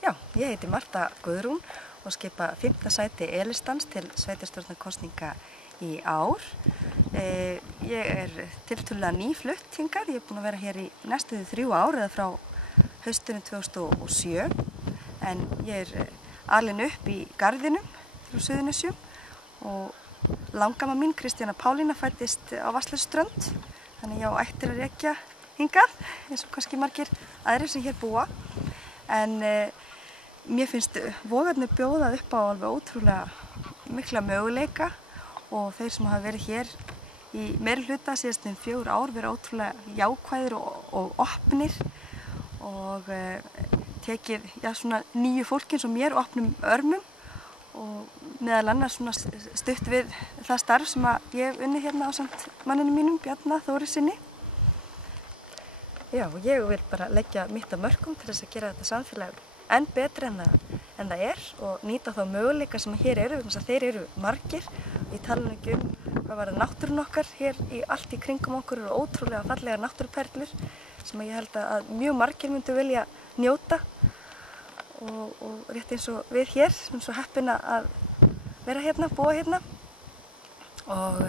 Já, ég heiti Marta Guðrún og skipa 5. sæti E-listans til sveitarstjórnarkosninga í ár. Ég tiltölulega nýflutt hingað, ég búin að vera hér í næstuði 3 ár eða frá haustinu 2007. En ég alin upp í Garðinum frá Suðurnesjum og langamma mín, Kristjana Pálína, fæddist á Vatnsleysuströnd. Þannig ég á ættir að rekja hingað, eins og kannski margir aðrir sem hér búa. En mér finnst Vogarnir bjóða upp á alveg ótrúlega mikla möguleika og þeir sem hafa verið hér í meirihluta síðastliðin 4 ár verið ótrúlega jákvæðir og opnir og tekið svona nýju fólki eins og mér opnum örmum og meðal annars svona stutt við það starf sem ég hef unnið hérna ásamt manninu mínum, Bjarna Þórissyni. Já, ég vil bara leggja mitt af mörkum til þess að gera þetta samfélag enn betra en það og nýta þá möguleika sem hér eru, vegna þess að þeir eru margir. Ég tala nú ekki hvað var náttúrun okkar hér allt í kringum okkur eru ótrúlega fallegar náttúruperlur sem ég held að mjög margir myndu vilja njóta og rétt eins og við hér, sem svo heppin að vera hérna, búa hérna og